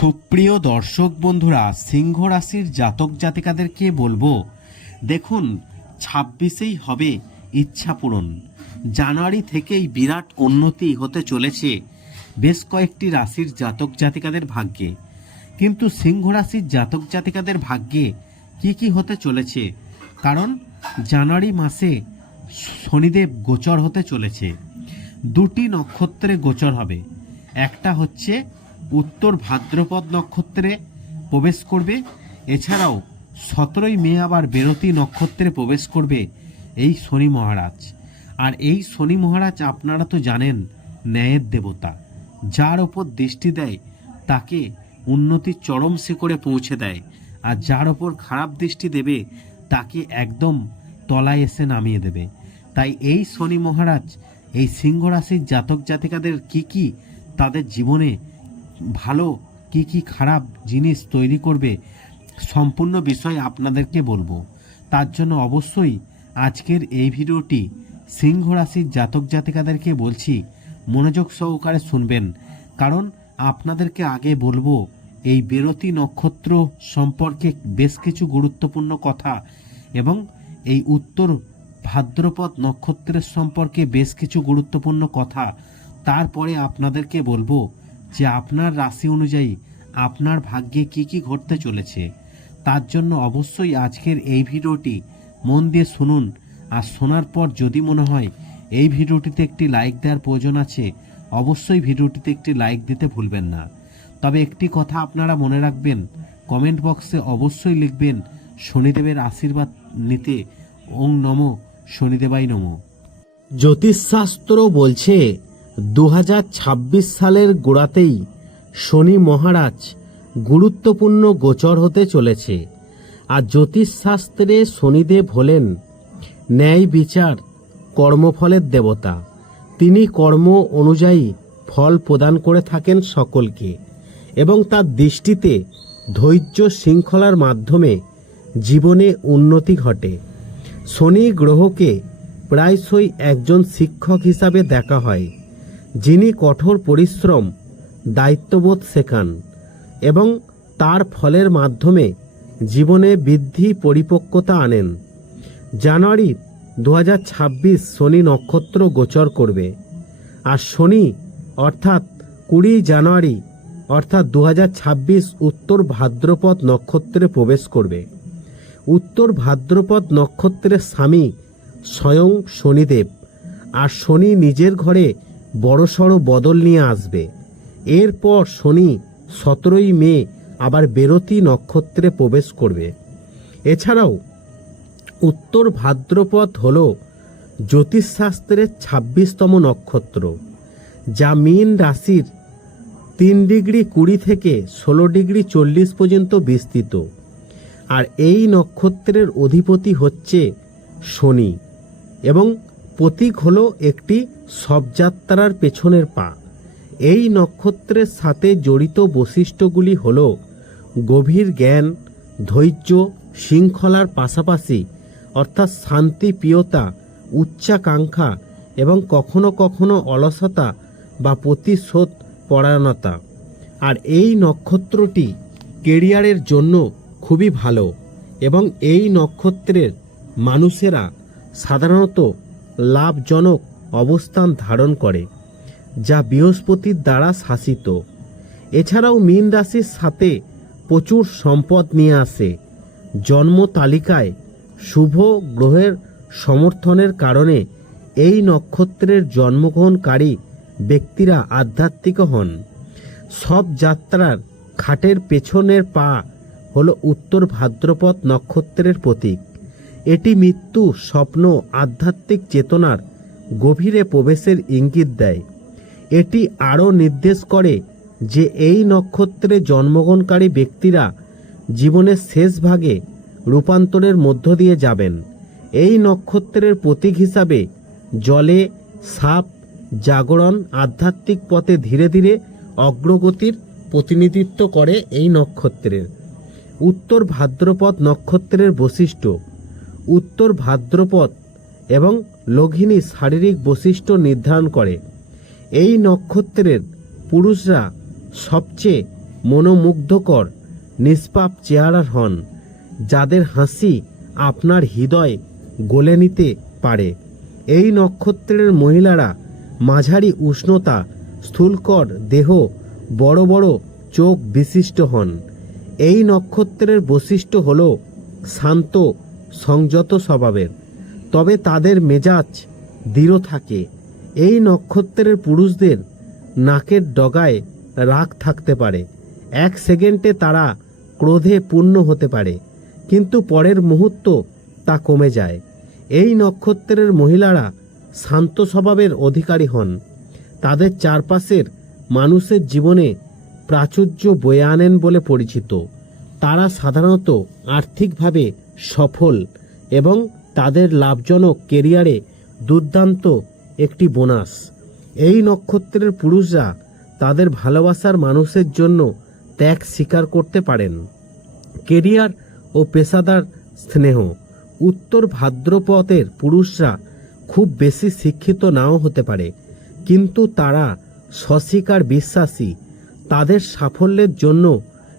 সুপ্রিয় দর্শক বন্ধুরা, সিংহ রাশির জাতক জাতিকাদেরকে বলব, দেখুন, ছাব্বিশেই হবে ইচ্ছা পূরণ। জানুয়ারি থেকেই বিরাট উন্নতি হতে চলেছে বেশ কয়েকটি রাশির জাতক জাতিকাদের ভাগ্যে। কিন্তু সিংহ রাশির জাতক জাতিকাদের ভাগ্যে কি কি হতে চলেছে? কারণ জানুয়ারি মাসে শনিদেব গোচর হতে চলেছে। দুটি নক্ষত্রে গোচর হবে। একটা হচ্ছে উত্তর ভাদ্রপদ নক্ষত্রে প্রবেশ করবে। এছাড়াও সতেরোই মে আবার বেরতি নক্ষত্রে প্রবেশ করবে এই শনি মহারাজ। আর এই শনি মহারাজ আপনারা তো জানেন, ন্যায়ের দেবতা। যার ওপর দৃষ্টি দেয়, তাকে উন্নতির চরম শিখরে পৌঁছে দেয়। আর যার ওপর খারাপ দৃষ্টি দেবে, তাকে একদম তলায় এসে নামিয়ে দেবে। তাই এই শনি মহারাজ, এই সিংহ রাশির জাতক জাতিকাদের কি কি তাদের জীবনে ভালো কি কি খারাপ জিনিস তৈরি করবে সম্পূর্ণ বিষয় আপনাদেরকে বলব। তার জন্য অবশ্যই আজকের এই ভিডিওটি সিংহ রাশির জাতক জাতিকাদেরকে বলছি, মনোযোগ সহকারে শুনবেন। কারণ আপনাদেরকে আগে বলব, এই বেরতি নক্ষত্র সম্পর্কে বেশ কিছু গুরুত্বপূর্ণ কথা এবং এই উত্তর ভাদ্রপদ নক্ষত্রের সম্পর্কে বেশ কিছু গুরুত্বপূর্ণ কথা। তারপরে আপনাদেরকে বলব যে আপনার রাশি অনুযায়ী আপনার ভাগ্যে কি কি ঘটতে চলেছে, তার জন্য অবশ্যই আজকের এই ভিডিওটি মন দিয়ে শুনুন। আর শোনার পর যদি মনে হয় এই ভিডিওটিতে একটি লাইক দেওয়ার প্রয়োজন আছে, অবশ্যই ভিডিওটিতে একটি লাইক দিতে ভুলবেন না। তবে একটি কথা আপনারা মনে রাখবেন, কমেন্ট বক্সে অবশ্যই লিখবেন, শনিদেবের আশীর্বাদ নিতে ওং নম শনিদেবাই নম। জ্যোতিষশাস্ত্র বলছে দু হাজার ছাব্বিশ সালের গোড়াতেই শনি মহারাজ গুরুত্বপূর্ণ গোচর হতে চলেছে আর জ্যোতিষশাস্ত্রে শনিদেব হলেন ন্যায় বিচার, কর্মফলের দেবতা। তিনি কর্ম অনুযায়ী ফল প্রদান করে থাকেন সকলকে এবং তার দৃষ্টিতে ধৈর্য শৃঙ্খলার মাধ্যমে জীবনে উন্নতি ঘটে। শনি গ্রহকে প্রায়শই একজন শিক্ষক হিসাবে দেখা হয়। যিনি কঠোর পরিশ্রম, দায়িত্ববোধ শেখান এবং তার ফলের মাধ্যমে জীবনে বৃদ্ধি পরিপক্কতা আনেন। জানুয়ারি দু হাজার ছাব্বিশ শনি নক্ষত্র গোচর করবে। আর শনি, অর্থাৎ কুড়ি জানুয়ারি, অর্থাৎ দু হাজার ছাব্বিশ উত্তর ভাদ্রপদ নক্ষত্রে প্রবেশ করবে। উত্তর ভাদ্রপদ নক্ষত্রের স্বামী স্বয়ং শনিদেব। আর শনি নিজের ঘরে বড়সড় বদল নিয়ে আসবে। এরপর শনি সতেরোই মে আবার বেরতি নক্ষত্রে প্রবেশ করবে। এছাড়াও উত্তর ভাদ্রপদ হল জ্যোতিষশাস্ত্রের ছাব্বিশতম নক্ষত্র, যা মীন রাশির তিন ডিগ্রি কুড়ি থেকে ষোলো ডিগ্রি চল্লিশ পর্যন্ত বিস্তৃত। আর এই নক্ষত্রের অধিপতি হচ্ছে শনি এবং প্রতীক হলো একটি শবযাত্রার পেছনের পা। এই নক্ষত্রের সাথে জড়িত বৈশিষ্ট্যগুলি হল গভীর জ্ঞান, ধৈর্য, শৃঙ্খলার পাশাপাশি, অর্থাৎ শান্তিপ্রিয়তা, উচ্চাকাঙ্ক্ষা এবং কখনো কখনো অলসতা বা প্রতিশোধ পরায়ণতা। আর এই নক্ষত্রটি কেরিয়ারের জন্য খুবই ভালো এবং এই নক্ষত্রের মানুষেরা সাধারণত লাভজনক অবস্থান ধারণ করে, যা বৃহস্পতির দ্বারা শাসিত। এছাড়াও মীন রাশির সাথে প্রচুর সম্পদ নিয়ে আসে। জন্ম তালিকায় শুভ গ্রহের সমর্থনের কারণে এই নক্ষত্রের জন্মগ্রহণকারী ব্যক্তিরা আধ্যাত্মিক হন। সব যাত্রার খাটের পেছনের পা হল উত্তর ভাদ্রপদ নক্ষত্রের প্রতীক। এটি মৃত্যু, স্বপ্ন, আধ্যাত্মিক চেতনার গভীরে প্রবেশের ইঙ্গিত দেয়। এটি আরও নির্দেশ করে যে এই নক্ষত্রে জন্মগ্রহণকারী ব্যক্তিরা জীবনের শেষ ভাগে রূপান্তরের মধ্য দিয়ে যাবেন। এই নক্ষত্রের প্রতীক হিসাবে জলে সাপ, জাগরণ, আধ্যাত্মিক পথে ধীরে ধীরে অগ্রগতির প্রতিনিধিত্ব করে এই নক্ষত্রের। উত্তর ভাদ্রপদ নক্ষত্রের বৈশিষ্ট্য। উত্তর ভাদ্রপদ এবং লঘিনী শারীরিক বৈশিষ্ট্য নির্ধারণ করে। এই নক্ষত্রের পুরুষরা সবচেয়ে মনোমুগ্ধকর, নিষ্পাপ চেহারার হন, যাদের হাসি আপনার হৃদয় গলে নিতে পারে। এই নক্ষত্রের মহিলারা মাঝারি উষ্ণতা, স্থূলকর দেহ, বড় বড় চোখ বিশিষ্ট হন। এই নক্ষত্রের বৈশিষ্ট্য হল শান্ত সংযত স্বভাবের। তবে তাদের মেজাজ দৃঢ় থাকে। এই নক্ষত্রের পুরুষদের নাকের ডগায় রাগ থাকতে পারে। এক সেকেন্ডে তারা ক্রোধে পূর্ণ হতে পারে, কিন্তু পরের মুহূর্ত তা কমে যায়। এই নক্ষত্রের মহিলারা শান্ত স্বভাবের অধিকারী হন। তাদের চারপাশের মানুষের জীবনে প্রাচুর্য বয়ে আনেন বলে পরিচিত। তারা সাধারণত আর্থিকভাবে সফল এবং তাদের লাভজনক কেরিয়ারে দুর্দান্ত একটি বোনাস। এই নক্ষত্রের পুরুষরা তাদের ভালোবাসার মানুষের জন্য ত্যাগ স্বীকার করতে পারেন। কেরিয়ার ও পেশাদার স্নেহ। উত্তর ভাদ্রপথের পুরুষরা খুব বেশি শিক্ষিত নাও হতে পারে, কিন্তু তারা স্বস্বীকার বিশ্বাসী। তাদের সাফল্যের জন্য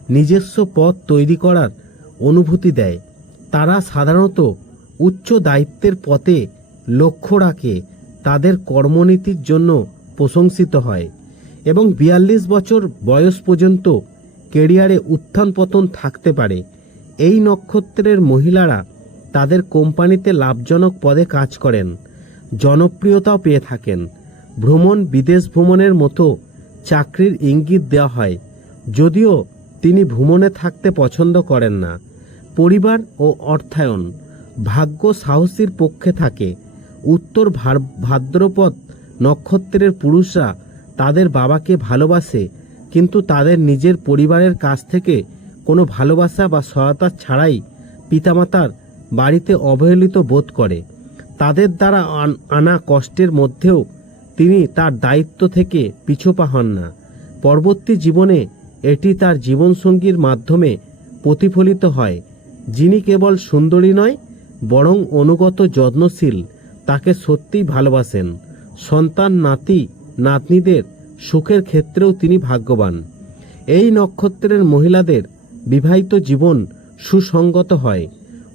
নিজস্ব পথ তৈরি করার অনুভূতি দেয়। তারা সাধারণত উচ্চ দায়িত্বের পথে লক্ষ্য রাখে, তাদের কর্মনীতির জন্য প্রশংসিত হয় এবং বিয়াল্লিশ বছর বয়স পর্যন্ত কেরিয়ারে উত্থান পতন থাকতে পারে। এই নক্ষত্রের মহিলারা তাদের কোম্পানিতে লাভজনক পদে কাজ করেন, জনপ্রিয়তাও পেয়ে থাকেন। ভ্রমণ বিদেশ ভ্রমণের মতো চাকরির ইঙ্গিত দেওয়া হয়, যদিও তিনি ভ্রমণে থাকতে পছন্দ করেন না। পরিবার ও অর্থায়ন, ভাগ্য সাহসীর পক্ষে থাকে। উত্তর ভাদ্রপদ নক্ষত্রের পুরুষরা তাদের বাবাকে ভালোবাসে, কিন্তু তাদের নিজের পরিবারের কাছ থেকে কোনো ভালোবাসা বা সহায়তা ছাড়াই পিতামাতার বাড়িতে অবহেলিত বোধ করে। তাদের দ্বারা আন- আনা কষ্টের মধ্যেও তিনি তার দায়িত্ব থেকে পিছুপা হন না। পরবর্তী জীবনে এটি তার জীবনসঙ্গীর মাধ্যমে প্রতিফলিত হয়। যিনি কেবল সুন্দরী নয়, বরং অনুগত যত্নশীল, তাকে সত্যিই ভালোবাসেন। সন্তান, নাতি, নাতনিদের সুখের ক্ষেত্রেও তিনি ভাগ্যবান। এই নক্ষত্রের মহিলাদের বিবাহিত জীবন সুসঙ্গত হয়।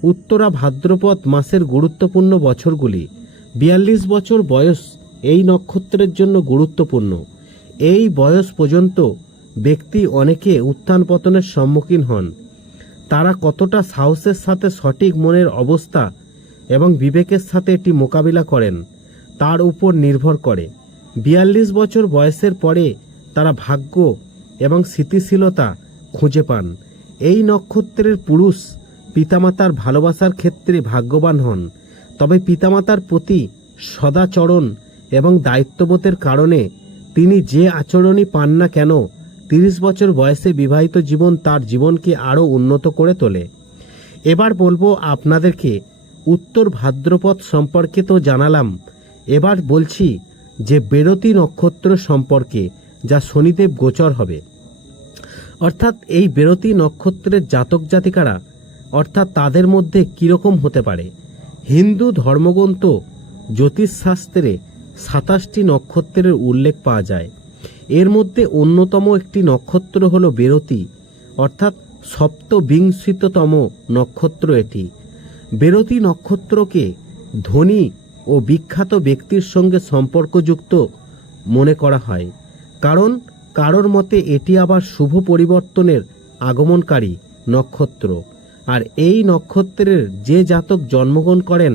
উত্তরা ভাদ্রপদ মাসের গুরুত্বপূর্ণ বছরগুলি, বিয়াল্লিশ বছর বয়স এই নক্ষত্রের জন্য গুরুত্বপূর্ণ। এই বয়স পর্যন্ত ব্যক্তি অনেকে উত্থান পতনের সম্মুখীন হন। তারা কতটা সাহসের সাথে সঠিক মনের অবস্থা এবং বিবেকের সাথে এটি মোকাবিলা করেন, তার উপর নির্ভর করে। বিয়াল্লিশ বছর বয়সের পরে তারা ভাগ্য এবং স্থিতিশীলতা খুঁজে পান। এই নক্ষত্রের পুরুষ পিতামাতার ভালোবাসার ক্ষেত্রে ভাগ্যবান হন, তবে পিতামাতার প্রতি সদাচরণ এবং দায়িত্ববোধের কারণে তিনি যে আচরণই পান না কেন তিরিশ বছর বয়সে বিবাহিত জীবন তার জীবনকে আরও উন্নত করে তোলে। এবার বলব আপনাদেরকে, উত্তর ভাদ্রপদ সম্পর্কে তো জানালাম। এবার বলছি যে বেরতি নক্ষত্র সম্পর্কে, যা শনিদেব গোচর হবে। অর্থাৎ এই বেরতি নক্ষত্রের জাতক জাতিকারা, অর্থাৎ তাদের মধ্যে কীরকম হতে পারে? হিন্দু ধর্মগ্রন্থ, জ্যোতিষশাস্ত্রে সাতাশটি নক্ষত্রের উল্লেখ পাওয়া যায়। এর মধ্যে অন্যতম একটি নক্ষত্র হল বেরতি, অর্থাৎ সপ্তবিংশিততম নক্ষত্র এটি। বেরতি নক্ষত্রকে ধনী ও বিখ্যাত ব্যক্তির সঙ্গে সম্পর্কযুক্ত মনে করা হয়, কারণ কারোর মতে এটি আবার শুভ পরিবর্তনের আগমনকারী নক্ষত্র, আর এই নক্ষত্রের যে জাতক জন্মগ্রহণ করেন,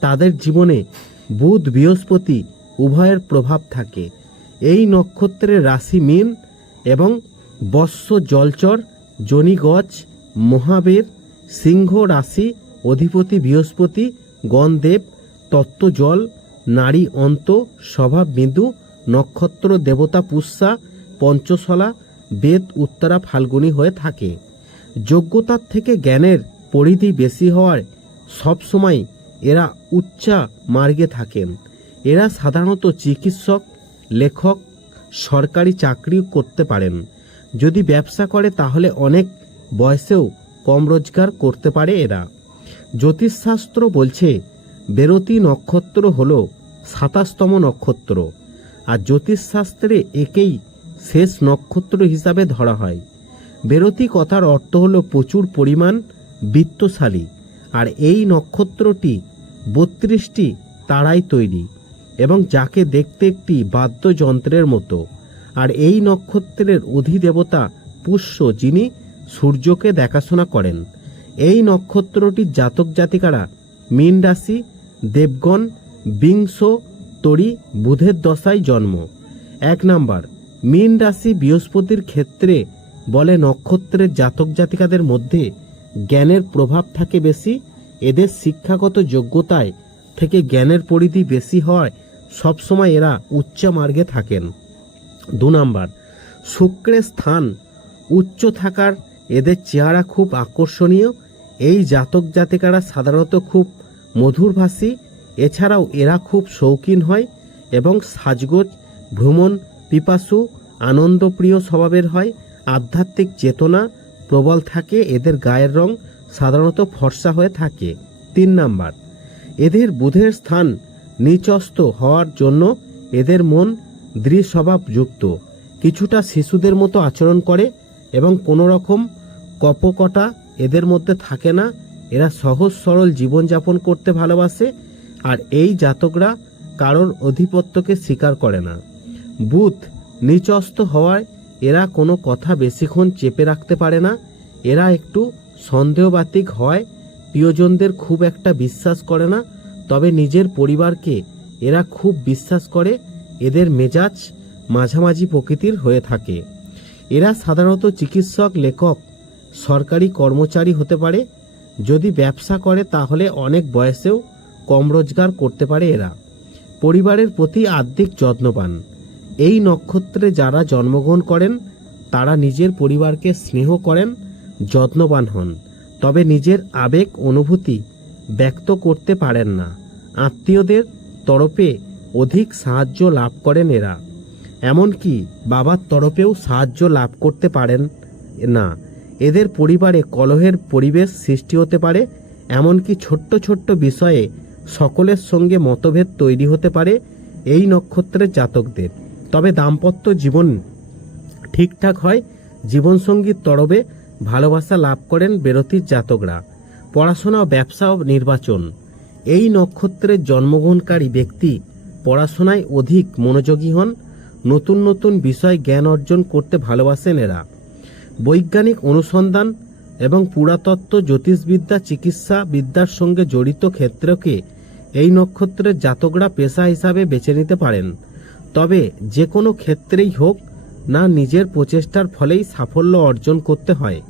তাদের জীবনে বুধ বৃহস্পতি উভয়ের প্রভাব থাকে। এই নক্ষত্রের রাশি মীন এবং বৎস জলচর জনিগজ মহাবীর, সিংহ রাশি, অধিপতি বৃহস্পতি, গণদেব, তত্ত্বজল, নারী অন্ত স্বভাব বিন্দু নক্ষত্র দেবতা পুষ্যা, পঞ্চশলা, বেদ উত্তরা ফাল্গুনী হয়ে থাকে। যোগ্যতার থেকে জ্ঞানের পরিধি বেশি হওয়ায় সবসময় এরা উচ্চা মার্গে থাকেন। এরা সাধারণত চিকিৎসক লেখক সরকারি চাকরিও করতে পারেন। যদি ব্যবসা করে, তাহলে অনেক বয়সেও কম রোজগার করতে পারে এরা। জ্যোতিষশাস্ত্র বলছে, বেরতি নক্ষত্র হল সাতাশতম নক্ষত্র, আর জ্যোতিষশাস্ত্রে একেই শেষ নক্ষত্র হিসাবে ধরা হয়। বেরতি কথার অর্থ হলো প্রচুর পরিমাণ বৃত্তশালী, আর এই নক্ষত্রটি বত্রিশটি তারাই তৈরি। এবং যাকে দেখতে একটি বাদ্যযন্ত্রের মতো। আর এই নক্ষত্রের অধিদেবতা পুষ্য, যিনি সূর্যকে দেখাশোনা করেন। এই নক্ষত্রটির জাতক জাতিকারা মীন রাশি, দেবগণ, বিংশ, তরি, বুধের দশায় জন্ম। এক নাম্বার, মীন রাশি বৃহস্পতির ক্ষেত্রে বলে নক্ষত্রের জাতক জাতিকাদের মধ্যে জ্ঞানের প্রভাব থাকে বেশি। এদের শিক্ষাগত যোগ্যতায় থেকে জ্ঞানের পরিধি বেশি হয় সবসময় এরা উচ্চ মার্গে থাকেন। দু নাম্বার, শুক্রের স্থান উচ্চ থাকার এদের চেহারা খুব আকর্ষণীয়। এই জাতক জাতিকারা সাধারণত খুব মধুরভাষী। এছাড়াও এরা খুব শৌখিন হয় এবং সাজগোজ, ভ্রমণ, পিপাসু, আনন্দপ্রিয় স্বভাবের হয়। আধ্যাত্মিক চেতনা প্রবল থাকে, এদের গায়ের রং সাধারণত ফর্সা হয়ে থাকে। তিন নাম্বার, এদের বুধের স্থান নিচস্ত হওয়ার জন্য এদের মন দৃঢ় স্বভাবযুক্ত কিছুটা শিশুদের মতো আচরণ করে এবং কোনো রকম কপকটা এদের মধ্যে থাকে না। এরা সহজ সরল জীবনযাপন করতে ভালোবাসে আর এই জাতকরা কারোর অধিপত্যকে স্বীকার করে না। বুধ নিচস্ত হওয়ায় এরা কোনো কথা বেশিক্ষণ চেপে রাখতে পারে না। এরা একটু সন্দেহবাতিক হয়, প্রিয়জনদের খুব একটা বিশ্বাস করে না তবে নিজের পরিবারকে এরা খুব বিশ্বাস করে, এদের মেজাজ মাঝামাঝি প্রকৃতির হয়ে থাকে। এরা সাধারণত চিকিৎসক, লেখক, সরকারি কর্মচারী হতে পারে। যদি ব্যবসা করে, তাহলে অনেক বয়সেও কম রোজগার করতে পারে এরা। পরিবারের প্রতি আর্থিক যত্নবান। এই নক্ষত্রে যারা জন্মগ্রহণ করেন, তারা নিজের পরিবারকে স্নেহ করেন, যত্নবান হন। তবে নিজের আবেগ, অনুভূতি ব্যক্ত করতে পারেন না। আত্মীয়দের তরফে অধিক সাহায্য লাভ করেন এরা। এমনকি বাবার তরফেও সাহায্য লাভ করতে পারেন না। এদের পরিবারে কলহের পরিবেশ সৃষ্টি হতে পারে, এমনকি ছোট্ট ছোট্ট বিষয়ে সকলের সঙ্গে মতভেদ তৈরি হতে পারে এই নক্ষত্রের জাতকদের। তবে দাম্পত্য জীবন ঠিকঠাক হয়, জীবনসঙ্গীর তরবে ভালোবাসা লাভ করেন বেরতির জাতকরা। পড়াশোনা ও ব্যবসা ও নির্বাচন। এই নক্ষত্রের জন্মগ্রহণকারী ব্যক্তি পড়াশোনায় অধিক মনোযোগী হন, নতুন নতুন বিষয় জ্ঞান অর্জন করতে ভালোবাসেন এরা। বৈজ্ঞানিক অনুসন্ধান এবং পুরাতত্ত্ব জ্যোতিষবিদ্যা চিকিৎসা বিদ্যার সঙ্গে জড়িত ক্ষেত্রকে এই নক্ষত্রের জাতকরা পেশা হিসাবে বেছে নিতে পারেন। তবে যে কোনো ক্ষেত্রেই হোক না, নিজের প্রচেষ্টার ফলেই সাফল্য অর্জন করতে হয়।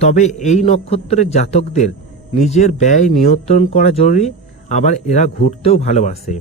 তবে এই নক্ষত্রের জাতকদের নিজের ব্যয় নিয়ন্ত্রণ করা জরুরি, আবার এরা ঘুরতেও ভালোবাসে।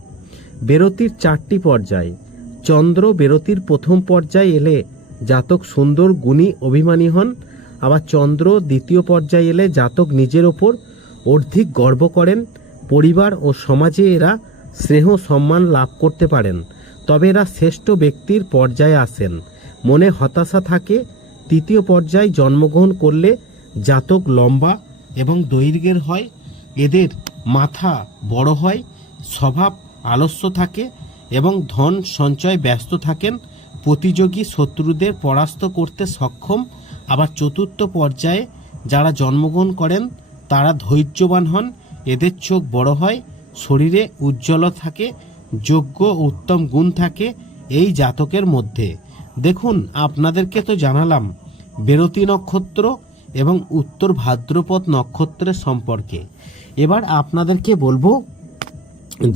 বেরতির চারটি পর্যায়। চন্দ্র বেরতির প্রথম পর্যায়ে এলে জাতক সুন্দর গুণী অভিমানী হন, আবার চন্দ্র দ্বিতীয় পর্যায়ে এলে জাতক নিজের ওপর অর্ধিক গর্ব করেন। পরিবার ও সমাজে এরা স্নেহ সম্মান লাভ করতে পারেন, তবে এরা শ্রেষ্ঠ ব্যক্তির পর্যায়ে আসেন। মনে হতাশা থাকে তৃতীয় পর্যায়ে জন্মগ্রহণ করলে জাতক লম্বা এবং দৈর্ঘ্যের হয়। এদের মাথা বড় হয়, স্বভাব আলস্য থাকে এবং ধন সঞ্চয় ব্যস্ত থাকেন। প্রতিযোগী শত্রুদের পরাস্ত করতে সক্ষম। আবার চতুর্থ পর্যায়ে যারা জন্মগ্রহণ করেন, তারা ধৈর্যবান হন। এদের চোখ বড় হয়, শরীরে উজ্জ্বল থাকে, যোগ্য উত্তম গুণ থাকে এই জাতকের মধ্যে। দেখুন, আপনাদেরকে তো জানালাম বেরতি নক্ষত্র এবং উত্তর ভাদ্রপদ নক্ষত্রের সম্পর্কে। এবার আপনাদেরকে বলব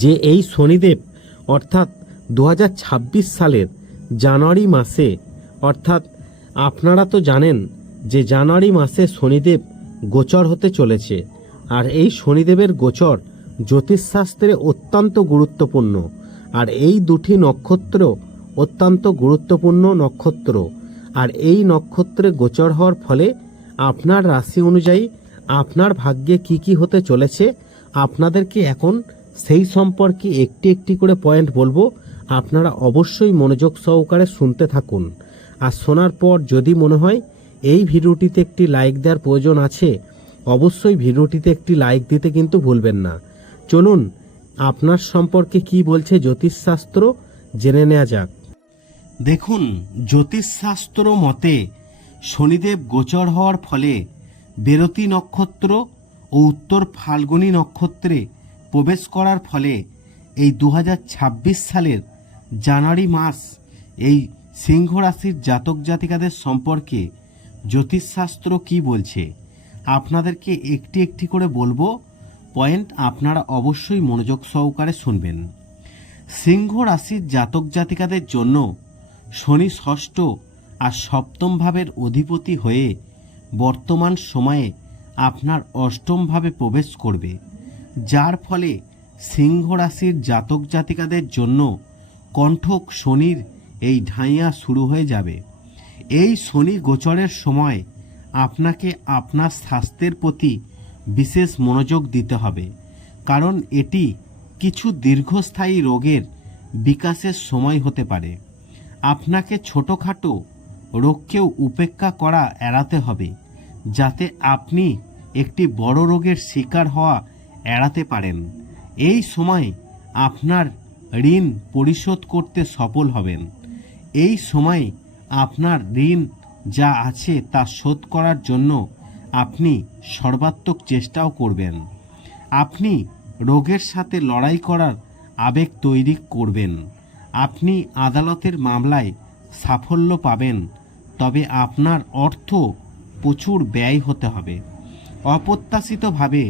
যে এই শনিদেব, অর্থাৎ দু হাজার ছাব্বিশ সালের জানুয়ারি মাসে, অর্থাৎ আপনারা তো জানেন যে জানুয়ারি মাসে শনিদেব গোচর হতে চলেছে। আর এই শনিদেবের গোচর জ্যোতিষশাস্ত্রে অত্যন্ত গুরুত্বপূর্ণ। আর এই দুটি নক্ষত্র অত্যন্ত গুরুত্বপূর্ণ নক্ষত্র। আর এই নক্ষত্রে গোচর হওয়ার ফলে আপনার রাশি অনুযায়ী আপনার ভাগ্যে কি কি হতে চলেছে, আপনাদেরকে এখন সেই সম্পর্কে একটি একটি করে পয়েন্ট বলব। আপনারা অবশ্যই মনোযোগ সহকারে শুনতে থাকুন। আর শোনার পর যদি মনে হয় এই ভিডিওটিতে একটি লাইক দেওয়ার প্রয়োজন আছে, অবশ্যই ভিডিওটিতে একটি লাইক দিতে কিন্তু ভুলবেন না। চলুন, আপনার সম্পর্কে কি বলছে জ্যোতিষশাস্ত্র, জেনে নেওয়া যাক। দেখুন, জ্যোতিষশাস্ত্র মতে শনিদেব গোচর হওয়ার ফলে বেরতি নক্ষত্র ও উত্তর ফাল্গুনী নক্ষত্রে প্রবেশ করার ফলে এই দু হাজার ছাব্বিশ সালের জানুয়ারি মাস এই সিংহ রাশির জাতক জাতিকাদের সম্পর্কে জ্যোতিষশাস্ত্র কি বলছে, আপনাদেরকে একটি একটি করে বলব। পয়েন্ট আপনারা অবশ্যই মনোযোগ সহকারে শুনবেন। সিংহ রাশির জাতক জাতিকাদের জন্য শনি ষষ্ঠ আর সপ্তম ভাবের অধিপতি হয়ে বর্তমান সময়ে আপনার অষ্টম ভাবে প্রবেশ করবে, যার ফলে সিংহ রাশির জাতক জাতিকাদের জন্য কণ্ঠক শনির এই ঢাইয়া শুরু হয়ে যাবে। এই শনি গোচরের সময় আপনাকে আপনার স্বাস্থ্যের প্রতি বিশেষ মনোযোগ দিতে হবে, কারণ এটি কিছু দীর্ঘস্থায়ী রোগের বিকাশের সময় হতে পারে। আপনাকে ছোটোখাটো রোগকেও উপেক্ষা করা এড়াতে হবে, যাতে আপনি একটি বড় রোগের শিকার হওয়া এড়াতে পারেন। এই সময় আপনার ঋণ পরিশোধ করতে সফল হবেন। এই সময় আপনার ঋণ যা আছে তা শোধ করার জন্য আপনি সর্বাত্মক চেষ্টাও করবেন। আপনি রোগের সাথে লড়াই করার আবেগ তৈরি করবেন। আপনি আদালতের মামলায় সাফল্য পাবেন, তবে আপনার অর্থ প্রচুর ব্যয় হতে হবে। অপ্রত্যাশিতভাবে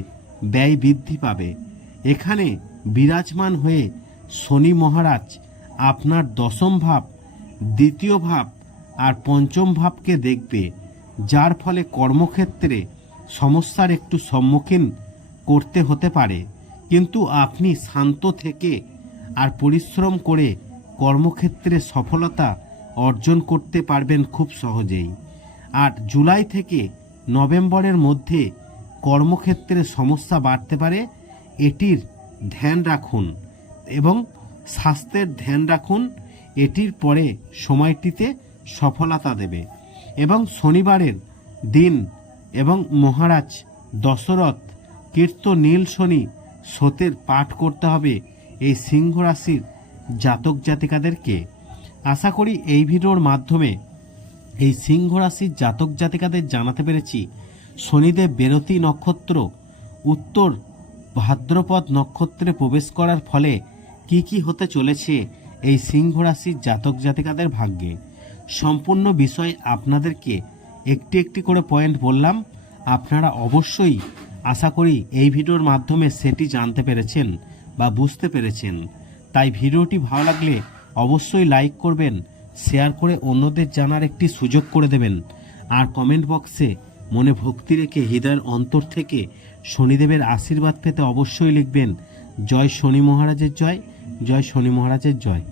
ব্যয় বৃদ্ধি পাবে। এখানে বিরাজমান হয়ে শনি মহারাজ আপনার দশম ভাব, দ্বিতীয় ভাব আর পঞ্চম ভাবকে দেখবে, যার ফলে কর্মক্ষেত্রে সমস্যার একটু সম্মুখীন করতে হতে পারে। কিন্তু আপনি শান্ত থেকে আর পরিশ্রম করে কর্মক্ষেত্রে সফলতা অর্জন করতে পারবেন খুব সহজেই। আর জুলাই থেকে নভেম্বরের মধ্যে কর্মক্ষেত্রে সমস্যা বাড়তে পারে, এটির ধ্যান রাখুন এবং স্বাস্থ্যের ধ্যান রাখুন, এটির পরে সময়টিতে সফলতা দেবে এবং শনিবারের দিন এবং মহারাজ দশরথ কীর্ত নীল শনি সতের পাঠ করতে হবে, এই সিংহ রাশির জাতক জাতিকাদেরকে আশা করি এই ভিডিওর মাধ্যমে এই সিংহ রাশির জাতক জাতিকাদের জানাতে পেরেছি শনিদেব বেরতি নক্ষত্র, উত্তর ভাদ্রপদ নক্ষত্রে প্রবেশ করার ফলে কি কি হতে চলেছে এই সিংহ রাশির জাতক জাতিকাদের ভাগ্যে। সম্পূর্ণ বিষয় আপনাদেরকে একটি একটি করে পয়েন্ট বললাম। আপনারা অবশ্যই আশা করি এই ভিডিওর মাধ্যমে সেটি জানতে পেরেছেন বা বুঝতে পেরেছেন। তাই ভিডিওটি ভালো লাগলে অবশ্যই লাইক করবেন শেয়ার করে অন্যদের জানার একটি সুযোগ করে দেবেন। আর কমেন্ট বক্সে মনে ভক্তি রেখে হৃদয়ের অন্তর থেকে শনিদেবের আশীর্বাদ পেতে অবশ্যই লিখবেন, জয় শনি মহারাজের জয় জয় শনি মহারাজের জয়।